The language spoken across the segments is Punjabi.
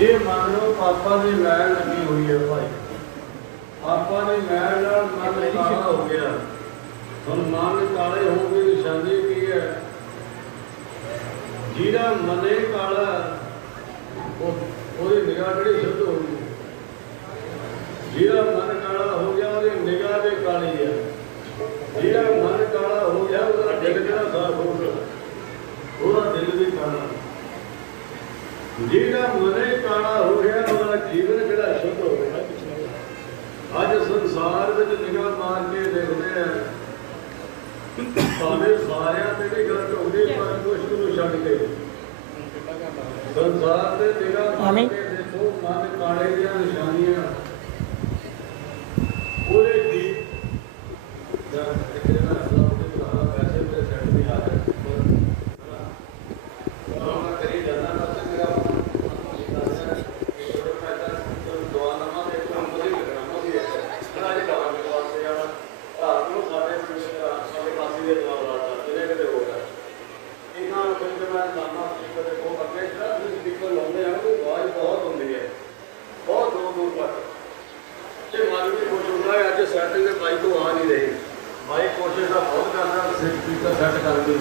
ਇਹ ਮੰਨ ਲਓ ਪਾਪਾ ਦੀ ਮੈਲ ਲੱਗੀ ਹੋਈ ਹੈ ਭਾਈ ਪਾਪਾ ਦੀ ਮੈਲ ਨਾਲ ਮਨ ਕਾਲਾ ਹੋ ਗਿਆ। ਹੁਣ ਮਨ ਕਾਲੇ ਹੋ ਗਏ ਨਿਸ਼ਾਨੀ ਕੀ ਹੈ? ਜਿਹੜਾ ਮਨੇ ਕਾਲਾ ਉਹ ਉਹਦੀ ਨਿਗਾਹ ਜਿਹੜੀ ਸ਼ੁੱਧ ਹੋ ਗਈ? ਜਿਹੜਾ ਮਨ ਕਾਲਾ ਹੋ ਗਿਆ ਉਹਦੀ ਨਿਗਾਹ ਵੀ ਕਾਲੀ ਹੈ। ਜਿਹੜਾ ਮਨ ਕਾਲਾ ਹੋ ਗਿਆ ਉਹਦਾ ਦਿਲ ਜਿਹੜਾ ਸਾਫ਼ ਹੋ ਗਿਆ ਉਹਦਾ ਦਿਲ ਵੀ ਕਾਲਾ। ਜਿਹੜਾ ਮਨੇ ਕਾਲਾ ਹੋ ਗਿਆ ਉਹਦਾ ਜੀਵਨ ਜਿਹੜਾ ਸ਼ੁੱਧ ਹੋ ਗਿਆ। ਅੱਜ ਸੰਸਾਰ ਵਿੱਚ ਨਿਗਾਹ ਮਾਰ ਕੇ ਦੇਖਦੇ ਆ। ਭਾਵੇਂ ਸਾਰਿਆਂ ਤੇ ਵੀ ਗਲਤ ਹੋ ਪਰ ਕੁਝ ਨੂੰ ਛੱਡ ਕੇ। ਸੰਸਾਰ ਦੇ ਨਿਗਾਹ ਮਾਰ ਕੇ ਦੇਖੋ, ਮਨ ਕਾਲੇ ਦੀਆਂ ਨਿਸ਼ਾਨੀਆਂ ਪੂਰੇ ਦੀ ਜਾਂ ਇੱਕ ਜਿਹੜਾ ਅਸਲਾ ਉਹਦੇ ਭਰਾ ਪੈਸੇ ਤੇ ਸੈੱਟ ਨਹੀਂ ਆ ਰਿਹਾ ਉਹ ਮੈਂ ਕਰੀ ਜਾਂਦਾ ਤਾਂ ਤੇ ਮੇਰਾ ਛੋਟੇ ਪੈਸਾ ਦੁਆ ਨਮਾ ਦੇ ਕੰਮ ਕਰੀ ਲੱਗਣਾ ਮੋਦੀ ਹੈ ਕਿਹੜਾ ਜੀ ਕਰਾਂ ਮੇਰੇ ਵਾਸਤੇ ਆ ਰਾਤ ਨੂੰ ਸਾਡੇ ਸਾਡੇ ਪਾਸੇ ਦੇ ਦੁਆ ਲਾਤਾ ਜਿਹਨੇ ਕਿਤੇ ਹੋ ਗਿਆ ਇਹਨਾਂ ਨੂੰ ਕਹਿੰਦੇ ਮੈਂ ਲਾਨਾ ਸੀ ਕਦੇ ਕੋ ਅੱਗੇ ਜਿਹੜਾ ਤੁਸੀਂ ਸਪੀਕਰ ਲਾਉਂਦੇ ਆ ਉਹ ਆਵਾਜ਼ ਬਹੁਤ ਹੁੰਦੀ ਹੈ ਬਹੁਤ ਦੂਰ ਦੂਰ ਤੱਕ ਤੇ ਮਨ ਵੀ ਖੁਸ਼ ਹੁੰਦਾ ਹੈ, ਅੱਜ ਸੈਟਿੰਗ ਦੇ ਬਾਈ ਤੋਂ ਆ ਨਹੀਂ ਰਹੀ। ਬਾਈ ਕੋਸ਼ਿਸ਼ ਤਾਂ ਬਹੁਤ ਕਰਦਾ ਸਪੀਕਰ ਸੈੱਟ ਕਰਨ ਦੀ।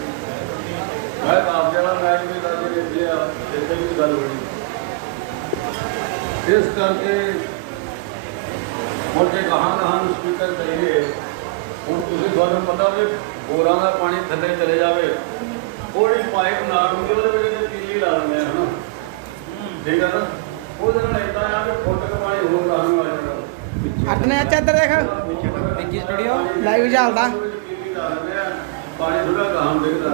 ਮੈਂ ਆਪ ਜਿਹੜਾ ਮੈਚ ਵੀ ਤਾਂ ਜਿਹੜੇ ਜੇ ਆ ਜਿੱਥੇ ਵੀ ਗੱਲ ਹੋਣੀ ਇਸ ਕਰਕੇ ਹੁਣ ਜੇ ਕਹਾਂ ਕਹਾਂ ਸਪੀਕਰ ਕਰੀਏ ਹੁਣ ਤੁਸੀਂ ਤੁਹਾਨੂੰ ਪਤਾ ਵੀ ਬੋਰਾਂ ਦਾ ਪਾਣੀ ਥੱਲੇ ਚਲੇ ਜਾਵੇ ਥੋੜੀ ਪਾਈਪ ਨਾਲ ਹੁੰਦੀ ਉਹਦੇ ਵਿੱਚ ਪੀਲੀ ਲਾ ਦਿੰਦੇ ਆ, ਹਨਾ? ਠੀਕ ਹੈ ਨਾ? ਉਹਦੇ ਨਾਲ ਇਦਾਂ ਆ ਕਿ ਫੁੱਟ ਕੇ ਪਾਣੀ ਹੋਰ ਲਾ ਨੂੰ ਆ ਜਾਂਦਾ ਅਟਨੇ ਅੱਛਾ ਇੱਧਰ ਦੇਖ ਵਿੱਕੀ ਸਟੂਡੀਓ ਲਾਈਵ ਚੱਲਦਾ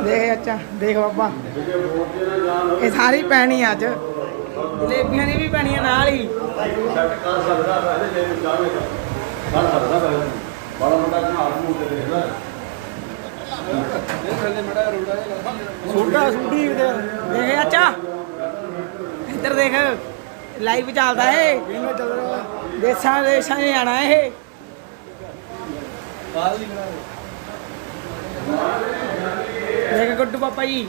ਦੇਖ ਅੱਛਾ ਦੇਖ ਬਾਬਾ। ਇਹ ਸਾਰੀ ਪੈਣੀ ਅੱਜ। ਜਲੇਬੀਆਂ ਦੀ ਵੀ ਪੈਣੀਆਂ ਨਾਲ ਹੀ। ਸਕਦਾ ਪਹਿਲੇ ਜੇ ਨੂੰ ਚਾਹਵੇ ਤਾਂ ਕਰ ਸਕਦਾ ਪਹਿਲੇ। ਬੜਾ ਵੱਡਾ ਘਾਟ ਨੂੰ ਤੇ ਦੇਖਦਾ। ਛੋਟਾ ਛੋਟੀ ਦੇਖ। ਅੱਛਾ। ਇੱਧਰ ਦੇਖ। ਲਾਈਵ ਚੱਲਦਾ ਏ ਦੇਸਾਂ ਦੇਸਾਂ 'ਚ ਜਾਣਾ ਇਹ। ਦੇਖ ਗੁੱਡੂ ਪਾਪਾ ਜੀ।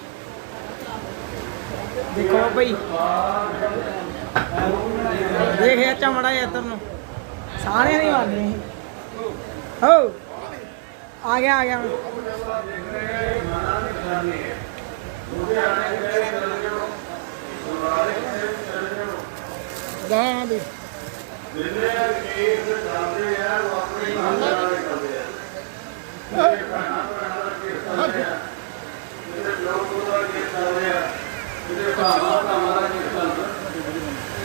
ਦੇਖੋ ਪਾਪਾ ਜੀ। ਦੇਖ ਅੱਛਾ ਮੜਾ ਇੱਧਰ ਨੂੰ। ਸਾਰਿਆਂ ਨੇ ਮਾਰਨੀ ਹੋ। ਆ ਗਿਆ ਆ ਗਿਆ। ਮੈਂ ਗਾਂ ਦੀ ਜਿੰਨੇ ਕੇਸ ਚੱਲਦੇ ਆ ਉਹ ਆਪਣੇ ਮਨ ਨਾਲ ਚੱਲਦੇ ਆ ਜਿਹੜੇ ਭੈਣਾਂ ਭੈਣਾਂ ਕੇਸ ਚੱਲਦੇ ਆ ਜਿਹੜੇ ਲੋਕ ਉਹਦਾ ਕੇਸ ਚੱਲਦੇ ਆ ਜਿਹੜੇ ਭਰਾਵਾਂ ਭਰਾਵਾਂ ਕੇਸ ਚੱਲਦਾ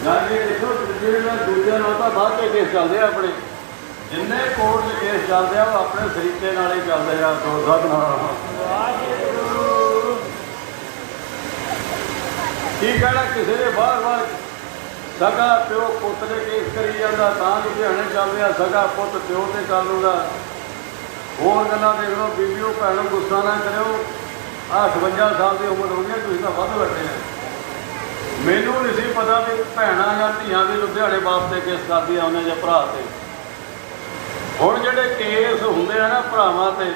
ਨਾਲ ਇਹ ਦੇਖੋ ਦੂਜੇ ਨਾਲ ਦੂਜਿਆਂ ਨਾਲ ਤਾਂ ਬਾਅਦ ਕੇ ਕੇਸ ਚੱਲਦੇ ਆ ਆਪਣੇ ਜਿੰਨੇ ਕੋਰਟ ਦੇ ਕੇਸ ਚੱਲਦੇ ਆ ਉਹ ਆਪਣੇ ਤਰੀਕੇ ਨਾਲ ਹੀ ਚੱਲਦੇ ਆ ਦੋ ਸਾਧ ਨਾਲ ਕੀ ਕਹਿਣਾ ਕਿਸੇ ਦੇ ਬਾਹਰ ਬਾਹਰ ਸਗਾ ਪਿਓ ਪੁੱਤ ਦੇ ਕੇਸ ਕਰੀ ਜਾਂਦਾ ਤਾਂ ਲੁਧਿਆਣੇ ਚੱਲਦੇ ਆ ਸਗਾ ਪੁੱਤ ਪਿਓ ਤੇ ਕਰ ਲੂਗਾ ਹੋਰ ਗੱਲਾਂ ਦੇਖ ਲਓ ਬੀਬੀਓ ਭੈਣੋ ਗੁੱਸਾ ਨਾ ਕਰਿਓ। ਆਹ 58 ਸਾਲ ਦੀ ਉਮਰ ਹੋ ਗਈ ਹੈ, ਤੁਸੀਂ ਤਾਂ ਵੱਧ ਬੈਠੇ ਆ ਮੈਨੂੰ ਨਹੀਂ ਸੀ ਪਤਾ ਵੀ ਭੈਣਾਂ ਜਾਂ ਧੀਆਂ ਵੀ ਲੁਧਿਆਣੇ ਬਾਪ ਤੇ ਕੇਸ ਕਰਦੀਆਂ ਉਹਨੇ ਜਾਂ ਭਰਾ ਤੇ। ਹੁਣ ਜਿਹੜੇ ਕੇਸ ਹੁੰਦੇ ਆ ਨਾ ਭਰਾਵਾਂ ਤੇ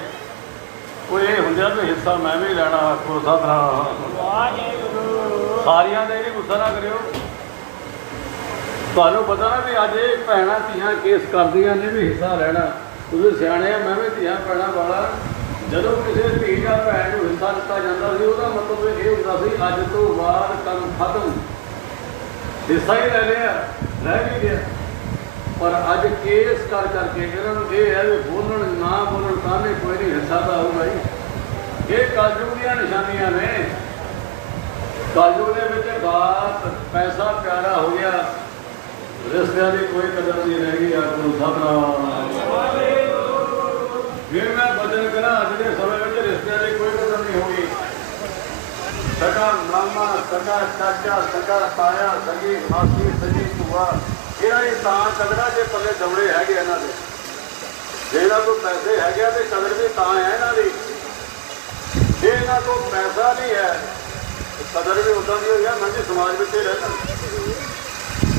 ਉਹ ਇਹ ਹੁੰਦੇ ਆ ਵੀ ਹਿੱਸਾ ਮੈਂ ਵੀ ਲੈਣਾ ਆਖੋ ਸਤਨਾਮ ਸਾਰੀਆਂ ਦੇ ਨਹੀਂ ਗੁੱਸਾ ਨਾ ਕਰਿਓ। ਤੁਹਾਨੂੰ ਪਤਾ ਨਾ ਵੀ ਅੱਜ ਇਹ ਭੈਣਾਂ ਧੀਆਂ ਕੇਸ ਕਰਦੀਆਂ ਨੇ ਵੀ ਹਿੱਸਾ ਲੈਣਾ। ਤੁਸੀਂ ਸਿਆਣੇ ਆ, ਮੈਂ ਵੀ ਧੀਆਂ ਭੈਣਾਂ ਵਾਲਾ। ਜਦੋਂ ਕਿਸੇ ਧੀ ਜਾਂ ਭੈਣ ਨੂੰ ਹਿੱਸਾ ਦਿੱਤਾ ਜਾਂਦਾ ਸੀ, ਉਹਦਾ ਮਤਲਬ ਇਹ ਹੁੰਦਾ ਸੀ, ਅੱਜ ਤੋਂ ਬਾਅਦ ਕੰਮ ਖਤਮ। ਹਿੱਸਾ ਹੀ ਲੈ ਲਿਆ, ਰਹਿ ਵੀ ਗਿਆ। ਪਰ ਅੱਜ ਕੇਸ ਕਰ ਕਰਕੇ ਇਹਨਾਂ ਨੂੰ ਇਹ ਹੈ ਵੀ ਬੋਲਣ ਨਾ ਬੋਲਣ ਤਾਂ ਵੀ ਕੋਈ ਨਹੀਂ ਹਿੱਸਾ ਤਾਂ ਹੋਊਗਾ ਹੀ। ਇਹ ਕਾਜੂ ਦੀਆਂ ਨਿਸ਼ਾਨੀਆਂ ਨੇ। ਕਾਜੂ ਦੇ ਵਿੱਚ ਬਾਤ ਪੈਸਾ ਪਿਆਰਾ ਹੋ ਗਿਆ। ਰਿਸ਼ਤਿਆਂ ਦੀ ਕੋਈ ਕਦਰ ਨਹੀਂ ਰਹਿ ਗਈ, ਆਪ ਨੂੰ ਸਭਨਾ ਫਿਰ ਮੈਂ ਬਦਲ ਕਰਾਂ, ਅੱਜ ਦੇ ਸਮੇਂ ਵਿੱਚ ਰਿਸ਼ਤਿਆਂ ਦੀ ਕੋਈ ਕਦਰ ਨਹੀਂ ਹੋਣੀ ਸਗਾ ਮਾਮਾ ਸਗਾ ਚਾਚਾ ਸਗਾ ਤਾਇਆ, ਸਗੀ ਮਾਸੀ, ਸਗੀ ਭੂਆ, ਇਹਨਾਂ ਦੀ ਤਾਂ ਕਦਰਾਂ ਜੇ ਪੱਲੇ ਦੌੜੇ ਹੈਗੇ ਇਹਨਾਂ ਦੇ। ਜੇ ਇਹਨਾਂ ਕੋਲ ਪੈਸੇ ਹੈਗੇ ਆ ਤੇ ਕਦਰ ਵੀ ਤਾਂ ਹੈ ਇਹਨਾਂ ਦੀ। ਜੇ ਇਹਨਾਂ ਕੋਲ ਪੈਸਾ ਨਹੀਂ ਹੈ ਕਦਰ ਵੀ ਉਦਾਂ ਦੀ ਹੋਈ ਹੈ ਮੈਂ ਸਮਾਜ ਵਿੱਚ ਹੀ ਰਹਿਣਾ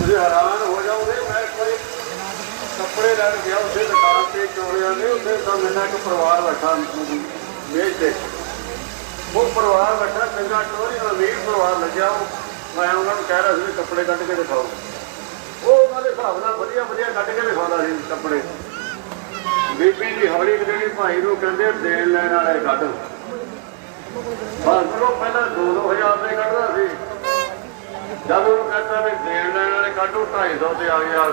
ਤੁਸੀਂ ਹੈਰਾਨ ਹੋ ਜਾਓਗੇ ਮੈਂ ਇੱਕ ਕੱਪੜੇ ਲੈਣ ਗਿਆ ਉਸੇ ਦੁਕਾਨ ਤੇ ਚੋਰਿਆਂ ਨੇ ਉੱਥੇ ਤਾਂ ਮੇਰਾ ਇੱਕ ਪਰਿਵਾਰ ਬੈਠਾ ਮੇਜ਼ ਤੇ। ਉਹ ਪਰਿਵਾਰ ਬੈਠਾ ਚੰਗਾ ਟੋਰੀ ਅਮੀਰ ਪਰਿਵਾਰ ਲੱਗਿਆ, ਉਹ ਮੈਂ ਉਹਨਾਂ ਨੂੰ ਕਹਿ ਰਿਹਾ ਸੀ ਕੱਪੜੇ ਕੱਢ ਕੇ ਦਿਖਾਓ। ਉਹ ਉਹਨਾਂ ਦੇ ਹਿਸਾਬ ਨਾਲ ਵਧੀਆ ਵਧੀਆ ਕੱਢ ਕੇ ਦਿਖਾਉਂਦਾ ਸੀ ਕੱਪੜੇ। ਬੀਬੀ ਦੀ ਹੌਲੀ ਜਿਹੜੀ ਭਾਈ ਨੂੰ ਕਹਿੰਦੇ ਦੇਣ ਲੈਣ ਵਾਲੇ ਕੱਢ। ਬਸ ਉਹ ਪਹਿਲਾਂ 2-2000 ਦੇ ਕੱਢਦਾ ਸੀ। ਜਦ ਉਹ ਕਹਿੰਦਾ ਵੀ ਦੇਣ ਲੈਣ ਕੱਢੋ 250 ਤੇ ਆ ਗਿਆ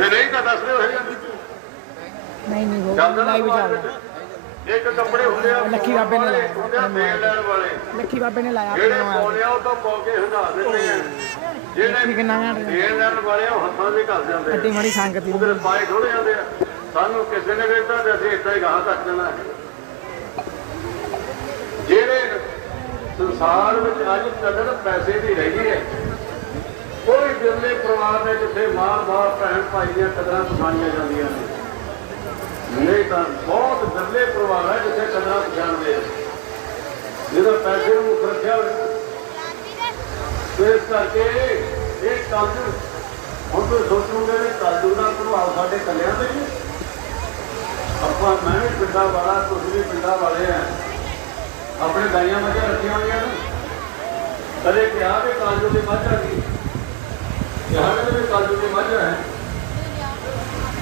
ਨਹੀਂ ਤਾਂ ਦੱਸ ਦਿਓ ਇਹ। ਨਹੀਂ ਨਹੀਂ ਹੋ ਚੱਲਦਾ ਨਾ ਲਾਈਵ ਸਮਾਜ ਚੱਲਦਾ ਵਿੱਚ। ਇੱਕ ਕੱਪੜੇ ਹੁੰਦੇ ਆ ਲੱਕੀ ਬਾਬੇ ਨੇ ਲਾਇਆ। ਲੱਖੀ ਬਾਬੇ ਨੇ ਲਾਇਆ ਜਿਹੜੇ ਪਾਉਂਦੇ ਆ ਉਹ ਤਾਂ ਪਾ ਕੇ ਹਟਾ ਦਿੰਦੇ ਆ। ਜਿਹੜੇ ਦੇਣ ਲੈਣ ਵਾਲੇ ਉਹ ਹੱਥਾਂ ਦੇ ਘਸ ਜਾਂਦੇ ਅੱਡੀ ਮਾੜੀ ਸੰਗਤ ਦੀ। ਉਹਦੇ ਪਾਏ ਖੋਲ ਜਾਂਦੇ ਆ। ਸਾਨੂੰ ਕਿਸੇ ਨੇ ਕਹਿੰਦਾ ਤੇ ਅਸੀਂ ਇੱਦਾਂ ਹੀ ਗਾਹ ਤੱਕ ਦੇਣਾ ਜਿਹੜੇ ਸੰਸਾਰ ਵਿੱਚ ਅੱਜ ਕਦਰ ਪੈਸੇ ਦੀ ਰਹਿ ਗਈ ਹੈ। ਕੋਈ ਬਿਰਲੇ ਪਰਿਵਾਰ ਨੇ ਜਿੱਥੇ ਮਾਂ, ਬਾਪ, ਭੈਣ, ਭਾਈ ਦੀਆਂ ਕਦਰਾਂ ਪਛਾਣੀਆਂ ਜਾਂਦੀਆਂ ਨੇ। ਨਹੀਂ ਤਾਂ ਬਹੁਤ ਬਿਰਲੇ ਪਰਿਵਾਰ ਹੈ ਜਿੱਥੇ ਕਦਰਾਂ ਪਛਾਣਦੇ ਆ। ਜਿਹਦਾ ਪੈਸੇ ਨੂੰ ਰੱਖਿਆ ਇਸ ਕਰਕੇ ਇਹ ਕੱਲ ਹੁਣ ਤੁਸੀਂ ਸੋਚੋਗੇ ਵੀ ਕੱਲ੍ਹ ਦਾ ਪ੍ਰਭਾਵ ਸਾਡੇ ਕੱਲਿਆਂ ਤੇ ਹੀ ਆਪਾਂ, ਮੈਂ ਵੀ ਪਿੰਡਾਂ ਵਾਲਾ, ਤੁਸੀਂ ਵੀ ਪਿੰਡਾਂ ਵਾਲੇ ਆ। ਆਪਣੇ ਗਾਈਆਂ ਮੱਝਾਂ ਰੱਖੀਆਂ ਹੋਈਆਂ ਨੇ। ਕਦੇ ਕਿਹਾ ਵੀ ਕਾਲਜੂ ਦੀ ਮੱਝ ਆ ਗਈ। ਕਿਹਾ ਕਦੇ ਵੀ ਕਾਲਜੂ ਮੱਝ ਹੈ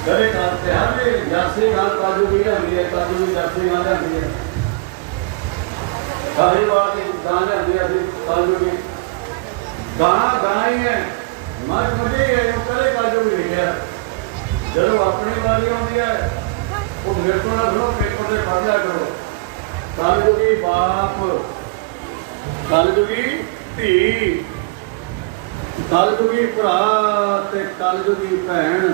ਕਦੇ ਕਹਾ ਕਿਹਾ ਵੀ ਜਾਸੀ ਗਾਂ ਕਾਲਜੂ ਦੀ ਹੁੰਦੀ ਹੈ, ਕਾਲਜੂ ਦੀ ਜਾਸੀ ਗਾਂ ਹੁੰਦੀ ਹੈ। ਸਾਰੀ ਬਾਤ ਦੀ ਗਾਂ ਹੁੰਦੀ ਹੈ ਕਾਲਜੂ ਦੀ। ਗਾਂ ਗਾਂ ਹੀ ਹੈ। ਮੱਝ ਮੱਝੀ ਹੈ, ਉਹ ਕਦੇ ਕਾਲਜੂ ਨਹੀਂ ਲਿਖਿਆ ਜਦੋਂ ਆਪਣੀ ਵਾਰੀ ਆਉਂਦੀ ਹੈ, ਉਹ ਮੇਰੇ ਕੋਲ ਨਾ ਸੁਣੋ, ਪੇਪਰ ਤੇ ਪੜ੍ਹ ਲਿਆ ਕਰੋ। ਕਲਯੁਗੀ ਬਾਪ ਕਲਯੁਗੀ ਧੀ ਕਲਯੁਗੀ ਭਰਾ ਤੇ ਕਲਯੁਗੀ ਭੈਣ,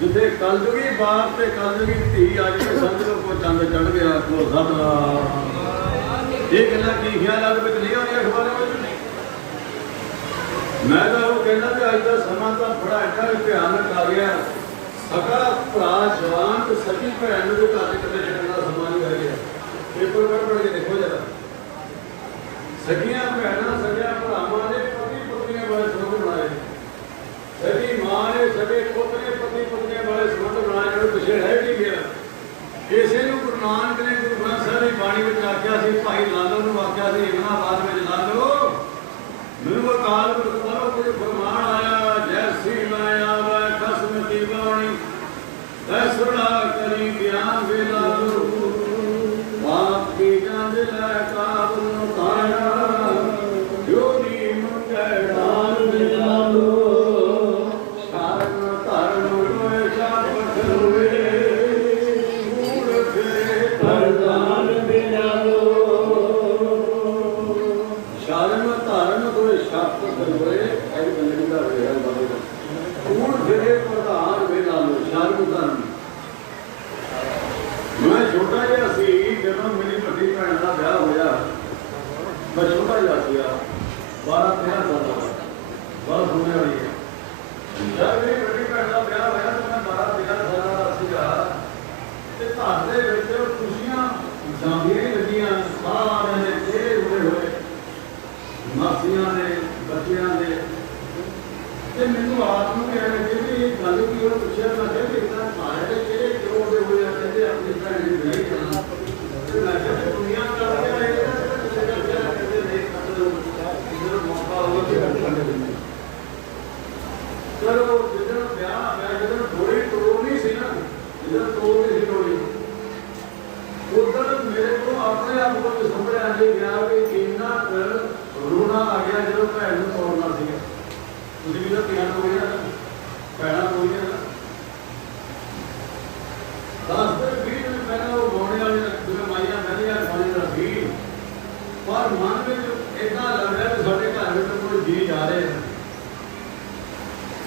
ਜਿੱਥੇ ਕਲਯੁਗੀ ਬਾਪ ਤੇ ਕਲਯੁਗੀ ਧੀ ਅੱਜ ਤੇ ਸਮਝ ਲਓ ਕੋ ਚੰਦ ਚੜ ਗਿਆ ਕੋ ਸਭਨਾ ਇਹ ਗੱਲਾਂ ਕੀ ਖਿਆਲਾਂ ਵਿੱਚ ਨਹੀਂ ਆਉਂਦੀਆਂ ਅਖਬਾਰਾਂ ਵਿੱਚ? ਮੈਂ ਤਾਂ ਉਹ ਕਹਿੰਦਾ ਵੀ ਅੱਜ ਦਾ ਸਮਾਂ ਤਾਂ ਬੜਾ ਐਡਾ ਭਿਆਨਕ ਆ ਗਿਆ ਸਕਾ ਭਰਾ, ਜਵਾਨ ਤੇ ਸਕੀ ਭੈਣ ਨੂੰ ਘਰ ਦੇ ਕੱਲੇ ਛੱਡਣ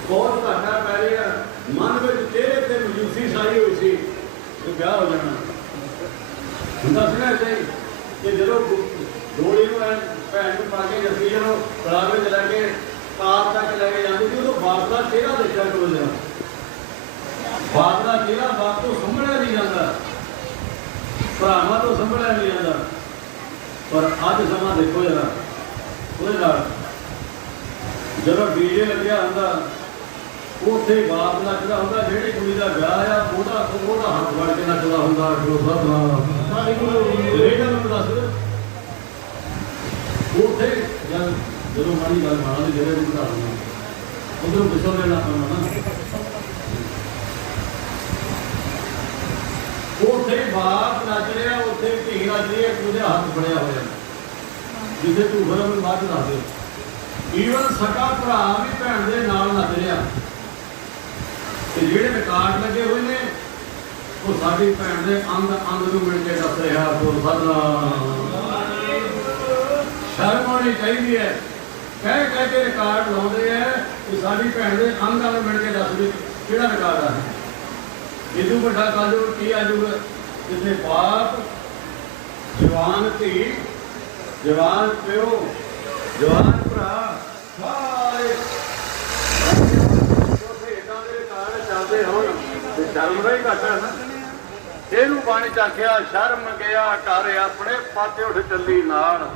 ਬਹੁਤ ਘਾਟਾ ਪੈ ਰਿਹਾ। ਮਨ ਵਿੱਚ ਚਿਹਰੇ ਤੇ ਮਜੂਸੀ ਸਾਈ ਹੋਈ ਸੀ ਕਿ ਵਿਆਹ ਹੋ ਜਾਣਾ। ਹੁੰਦਾ ਸੀ ਕਿ ਜਦੋਂ ਡੋਲੀ ਨੂੰ ਭੈਣ ਨੂੰ ਪਾ ਕੇ ਜੱਸੀ ਜਦੋਂ ਤਲਾਬ ਵਿੱਚ ਲੈ ਕੇ ਪਾਰ ਤੱਕ ਲੈ ਕੇ ਜਾਂਦੀ ਸੀ, ਉਦੋਂ ਬਾਪ ਦਾ ਚਿਹਰਾ ਦੇਖਿਆ ਕਰੋ ਜਰਾ ਬਾਪ ਦਾ ਚਿਹਰਾ ਤੋਂ ਸੰਭਲਿਆ ਨਹੀਂ ਜਾਂਦਾ। ਭਰਾਵਾਂ ਤੋਂ ਸੰਭਲਿਆ ਨਹੀਂ ਜਾਂਦਾ। ਪਰ ਅੱਜ ਸਮਾਂ ਦੇਖੋ ਜਰਾ, ਉਹਦੇ ਨਾਲ ਜਦੋਂ ਡੀਜੇ ਲੱਗਿਆ ਹੁੰਦਾ, ਉੱਥੇ ਬਾਪ ਨੱਚਦਾ ਹੁੰਦਾ, ਜਿਹੜੀ ਕੁੜੀ ਦਾ ਵਿਆਹ ਆ, ਉਹਦਾ ਉਹਦਾ ਹੱਥ ਵੜ ਕੇ ਨੱਚਦਾ ਹੁੰਦਾ ਜੋ ਸਭ ਨਾਲ ਇਹ ਗੱਲ ਨੂੰ ਦੱਸ ਉੱਥੇ ਜਦੋਂ ਮਾੜੀ ਗੱਲ ਮਾਂ ਦੇ ਜਿਹੜੇ ਨੂੰ ਬਤਾ ਉਧਰੋਂ ਵਿਸਰ ਲੈਣਾ ਪੈਂਦਾ ਨਾ। ਉੱਥੇ ਬਾਪ ਨੱਚ ਰਿਹਾ, ਉੱਥੇ ਧੀ ਨੱਚ ਰਹੀ ਹੈ ਉਹਦੇ ਹੱਥ ਫੜਿਆ ਹੋਇਆ ਜਿੱਥੇ ਤੂੰ ਫਿਰ ਬਾਅਦ ਦੱਸ ਦੇ ਈਵਨ ਸਕਾ ਭਰਾ ਵੀ ਭੈਣ ਦੇ ਨਾਲ ਨੱਚ ਰਿਹਾ। ਤੇ ਜਿਹੜੇ ਰਿਕਾਰਡ ਲੱਗੇ ਹੋਏ ਨੇ, ਉਹ ਸਾਡੀ ਭੈਣ ਦੇ ਅੰਗ ਅੰਗ ਨੂੰ ਮਿਲ ਕੇ ਦੱਸ ਰਿਹਾ ਸੋ ਸਦਾ ਸ਼ਰਮ ਹੋਣੀ ਚਾਹੀਦੀ ਹੈ। ਕਹਿ ਕਹਿ ਕੇ ਰਿਕਾਰਡ ਲਾਉਂਦੇ ਆ ਕਿ ਸਾਡੀ ਭੈਣ ਦੇ ਅੰਗ ਅੰਗ ਮਿਲ ਕੇ ਦੱਸ ਦੇ ਕਿਹੜਾ ਰਿਕਾਰਡ ਆ। ਇਦੋਂ ਵੱਡਾ ਕਾਜੂ ਕੀ ਆਜੂਗਾ ਜਿੱਥੇ ਬਾਪ, ਜਵਾਨ ਧੀ, ਜਵਾਨ ਪਿਓ, ਜਵਾਨ ਭਰਾ, ਸਾਰੇ ਉੱਥੇ ਏਦਾਂ ਦੇ ਰਿਕਾਰਡ ਚੱਲਦੇ ਹੋਣ ਤੇ ਸ਼ਰਮ ਦਾ ਹੀ ਘੱਟ ਹੈ ਨਾ। ਇਹਨੂੰ ਬਾਣੀ ਚ ਆਖਿਆ, ਸ਼ਰਮ ਗਿਆ ਘਰ ਆਪਣੇ ਪਾਤੇ ਉੱਠ ਚੱਲੀ ਨਾਲ।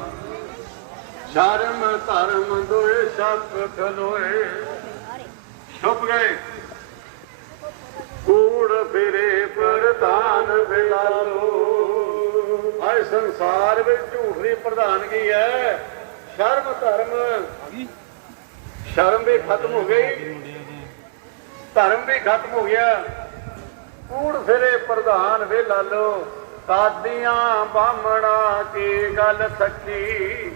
ਸ਼ਰਮ ਧਰਮ ਦੋਏ ਸਭ ਖਲੋਏ। ਛੁਪ ਗਏ। ਬਿਲਾਲੋ ਆਏ ਸੰਸਾਰ ਵਿੱਚ ਝੂਠ ਦੀ ਪ੍ਰਧਾਨਗੀ ਹੈ? ਸ਼ਰਮ, ਧਰਮ। ਸ਼ਰਮ ਵੀ ਖਤਮ ਹੋ ਗਈ। ਧਰਮ ਵੀ ਖਤਮ ਹੋ ਗਿਆ। ਕੂੜ ਫਿਰੇ ਪ੍ਰਧਾਨ ਵੇ ਲਾਲੋ ਕਾਦੀਆਂ ਬਾਹਮਣਾ ਕੀ ਗੱਲ ਸੱਚੀ?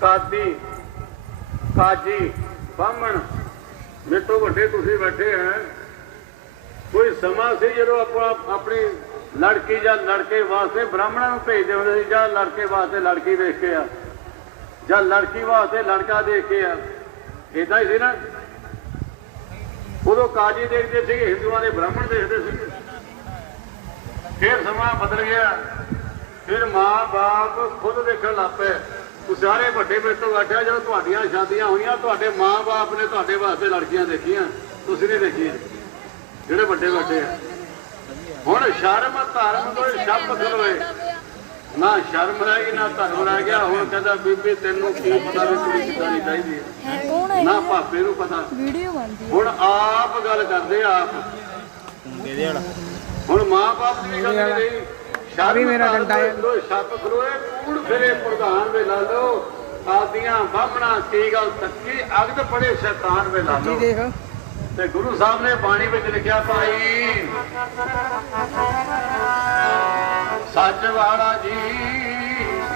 ਕਾਦੀ? ਕਾਜੀ? ਬਾਹਮਣ? ਮੇਰੇ ਤੋਂ ਵੱਡੇ ਤੁਸੀਂ ਬੈਠੇ ਆ ਕੋਈ ਸਮਾਂ ਸੀ ਜਦੋਂ ਆਪਾਂ ਆਪਣੀ ਲੜਕੀ ਜਾਂ ਲੜਕੇ ਵਾਸਤੇ ਬ੍ਰਾਹਮਣਾਂ ਨੂੰ ਭੇਜਦੇ ਹੁੰਦੇ ਸੀ ਜਾਂ ਲੜਕੇ ਵਾਸਤੇ ਲੜਕੀ ਦੇਖ ਕੇ ਆ। ਜਾਂ ਲੜਕੀ ਵਾਸਤੇ ਲੜਕਾ ਦੇਖ ਕੇ ਆ। ਇਦਾਂ ਹੀ ਸੀ ਨਾ? ਉਦੋਂ ਕਾਜੀ ਦੇਖਦੇ ਸੀ ਹਿੰਦੂਆਂ ਦੇ ਬ੍ਰਾਹਮਣ ਦੇਖਦੇ ਸੀ ਫਿਰ ਸਮਾਂ ਬਦਲ ਗਿਆ। ਫਿਰ ਮਾਂ-ਬਾਪ ਖੁਦ ਦੇਖਣ ਲੱਗ ਪਏ। ਉਹ ਸਾਰੇ ਵੱਡੇ ਮੇਰੇ ਤੋਂ ਬੈਠਿਆ ਜਦੋਂ ਤੁਹਾਡੀਆਂ ਸ਼ਾਦੀਆਂ ਹੋਈਆਂ, ਤੁਹਾਡੇ ਮਾਂ-ਬਾਪ ਨੇ ਤੁਹਾਡੇ ਵਾਸਤੇ ਲੜਕੀਆਂ ਦੇਖੀਆਂ। ਤੁਸੀਂ ਨਹੀਂ ਦੇਖੀਆਂ। ਜਿਹੜੇ ਵੱਡੇ ਬੈਠੇ ਆ। ਹੁਣ ਸ਼ਰਮ ਧਰਮ ਤੋਂ ਸ਼ਬਦ ਖਲੋਏ। ਨਾ ਸ਼ਰਮ ਰਹਿ ਗਈ ਨਾ ਧਰਮ ਰਹਿ ਗਿਆ। ਹੁਣ ਕਹਿੰਦਾ ਬੀਬੀ ਤੈਨੂੰ ਕੀ ਪਤਾ ਵੀ ਕੁੜੀ ਕਿੱਦਾਂ ਦੀ ਚਾਹੀਦੀ ਹੈ? ਹੈ ਕੌਣ ਹੈ ਨਾ ਭਾਪੇ ਨੂੰ ਪਤਾ। ਵੀਡੀਓ ਬਣਦੀ ਹੁਣ ਆਪ ਗੱਲ ਕਰਦੇ ਆਪ। ਹੁਣ ਮਾਂ-ਬਾਪ ਦੀ ਗੱਲ ਨਹੀਂ ਰਹੀ। ਵੀ ਮੇਰਾ ਡੰਡਾ ਹੈ। ਛੱਪ ਖਲੋਏ। ਕੂੜ ਫਿਰੇ ਪ੍ਰਧਾਨ ਵੇ ਲਾ ਲੋ ਆਦੀਆਂ ਬਾਹਮਣਾ ਕੀ ਗੱਲ ਤੱਕੀ ਅਗਦ ਪੜੇ ਸ਼ੈਤਾਨ ਵੇ ਲਾ ਜੀ ਲੋ ਦੇਖ? ਤੇ ਗੁਰੂ ਸਾਹਿਬ ਨੇ ਬਾਣੀ ਵਿੱਚ ਲਿਖਿਆ ਭਾਈ ਸੱਚ ਵਾਲਾ ਜੀ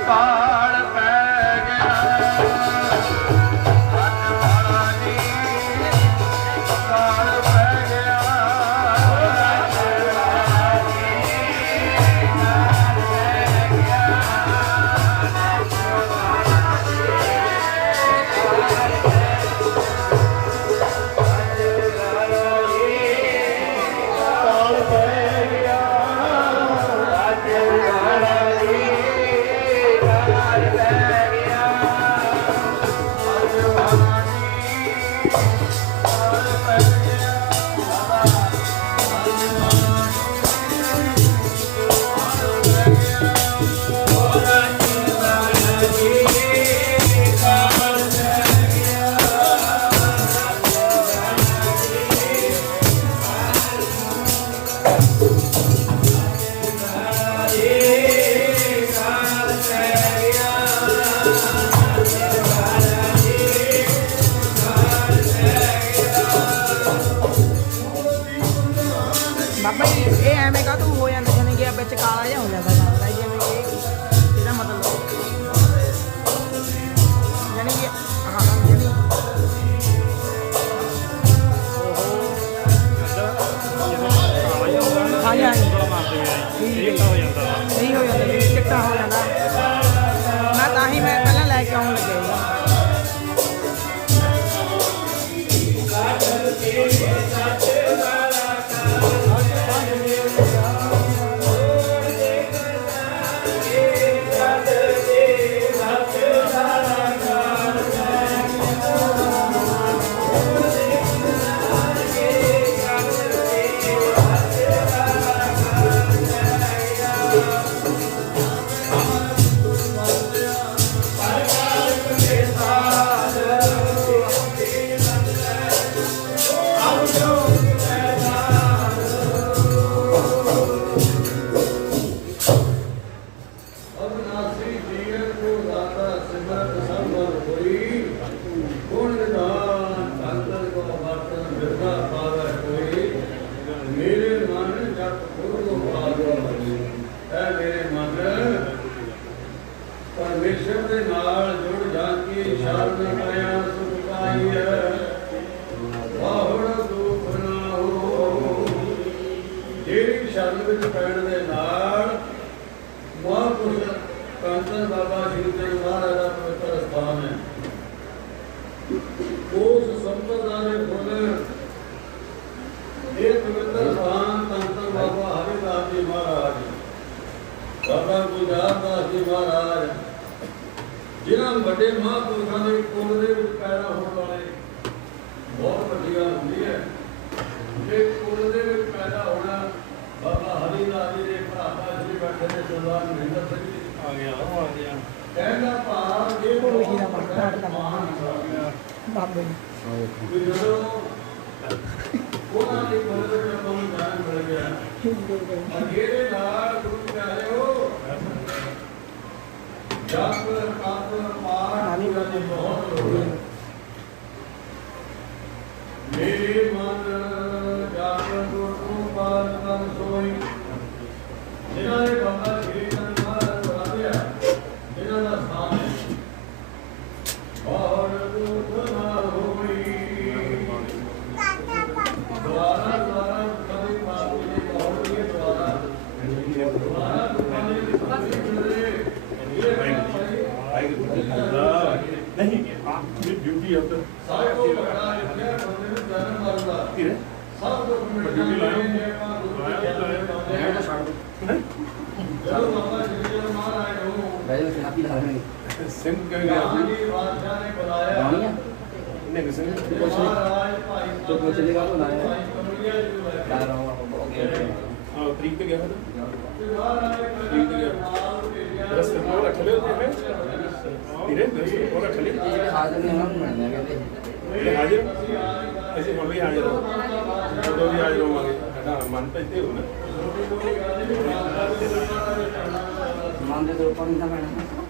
ਕਾਲ ਬਾਬਾ ਗੁਰਦਾਸ ਦਾਸ ਜੀ ਮਹਾਰਾਜ ਜਿਨ੍ਹਾਂ ਵੱਡੇ ਮਹਾਂਪੁਰਖਾਂ ਦੇ ਕੁਲ ਦੇ ਵਿੱਚ ਪੈਦਾ ਹੋਣ ਵਾਲੇ ਬਹੁਤ ਵੱਡੀ ਗੱਲ ਹੁੰਦੀ ਹੈ। ਜੇ ਕੁਲ ਦੇ ਵਿੱਚ ਪੈਦਾ ਹੋਣਾ ਬਾਬਾ ਹਰੀਦਾਸ ਜੀ ਦੇ ਭਰਾਤਾ ਜੀ ਬੈਠੇ ਨੇ ਸਰਦਾਰ ਮਹਿੰਦਰ ਸਿੰਘ ਜੀ। ਆ ਗਿਆ ਉਹ ਆ ਗਿਆ। ਕਹਿੰਦਾ ਭਾਵ ਇਹ ਜੀ ਦਾ ਬਹੁਤ ਮੱਥਾ ਵੱਡਾ ਟਿਕਾਉਣਾ। ਮਾਣ ਬਾਬੇ ਵੀ ਜਦੋਂ ਉਹਨਾਂ ਦੀ ਕੁਲ ਦੇ ਵਿੱਚ ਆਪਾਂ ਨੂੰ ਜਾਣ ਮਿਲ ਗਿਆ ਅਗੇਰੇ ਨਾਲ ਗੁਰੂ ਪਿਆਰਿਓ ਜਪ ਤਪ ਪਾਠ ਪੂਜਾ ਬਹੁਤ ਲੋੜ सिंह क्यों गया नहीं किसने कुछ नहीं तो कुछ नहीं कहा तो ना ला रहा हूँ ओके हाँ ट्रिप पे गया था ट्रिप पे गया बस पूरा खले होते हैं। धीरे धीरे पूरा खले हाजिर नहीं हम मैंने कहते हाजिर ऐसे हम भी हाजिर हो तो भी हाजिर हो आगे मानते थे हो ना मानते तो अपन था मैडम